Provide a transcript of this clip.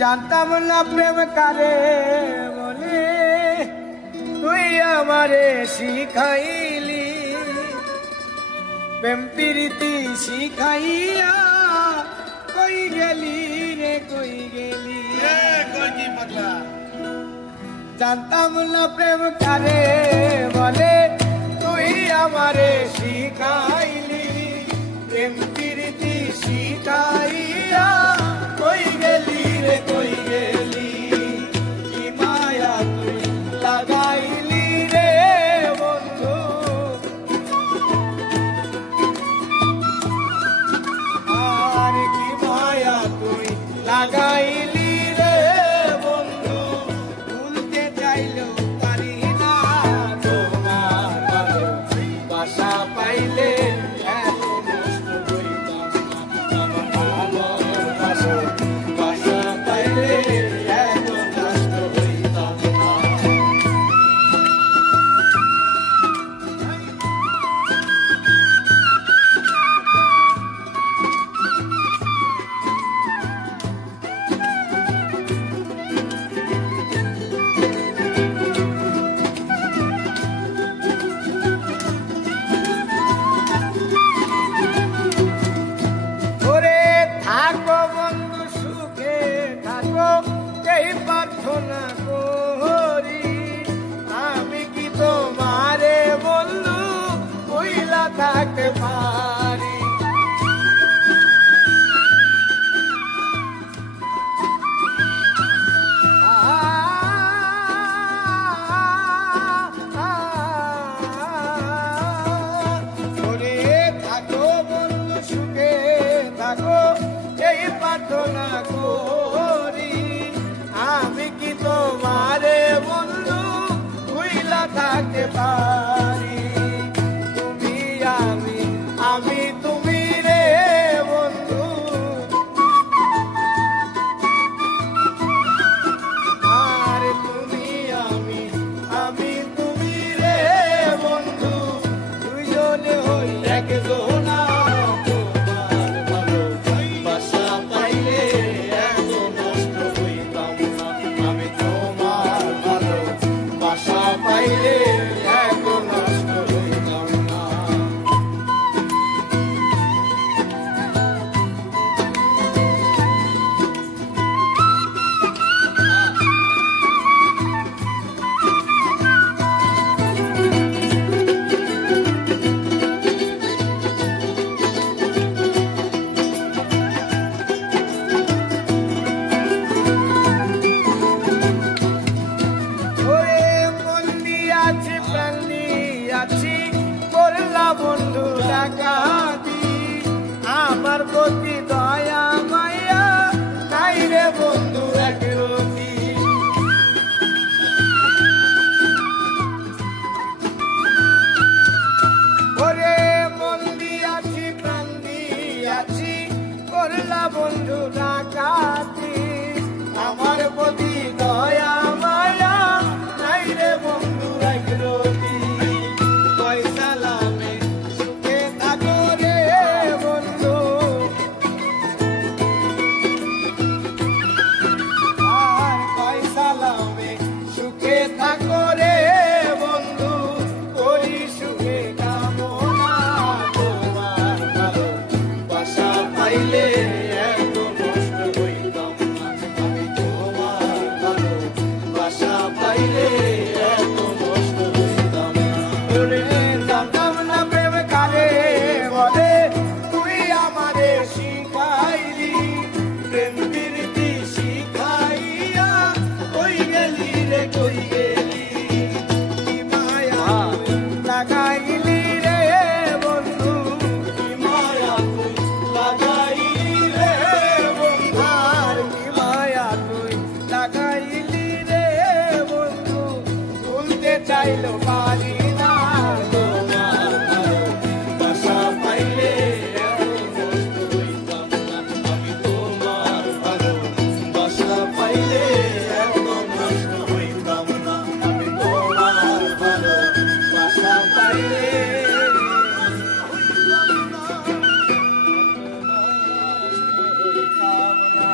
জানতাম না প্রেম কারে বলে, তুই আমারে শিখাইলি। প্রেম প্রীতি শিখাইয়া কই গেলি রে কই গেলি। জানতাম না প্রেম কারে বলে, তুই আমারে শিখাইলি। প্রেম প্রীতি শিখাইয়া কই গেলি রে কই গেলি। কি মায়া তুই লাগাইলি রে বন্ধু, আর কি মায়া তুই লাগাইলি রে বন্ধু। ভুলতে চাইলেও পারি না তোমার ভালোবাসা পাইলে। এই প্রার্থনা করি আমি কি তোমারে বললু কইলা থাকতে পারি। ওরে থাকো বন্ধু সুখে থাকো এই প্রার্থনা করি আমি কি তোমারে বন্ধু ভুইলা থাকতে পারি। তুমি আমি আমি তুমি রে বন্ধু, আর তুমি আমি আমি তুমি রে বন্ধু। দুইজনে হই একজনা তোমার ভালোবাসা পাইলে এত নষ্ট হইতাম না। আমি তোমার ভালোবাসা পাইলে এত নষ্ট হইতাম না। বন্ধু ডাকাতি আমার প্রতি দয়া মায়া নাই রে বন্ধু একরতি। ওরে মন দিয়াছি প্রাণ দিয়াছি করলা বন্ধু ডাকাতি আমার প্রতি দয়া মায়া নাই রে বন্ধু একরতি। চাইলো পারি না তোমার ভালোবাসা পাইলে এত নষ্ট হইতাম না। আমি তোমার ভালোবাসা পাইলে এত নষ্ট হইতাম না। আমি তোমার ভালোবাসা পাইলে হইতাম না।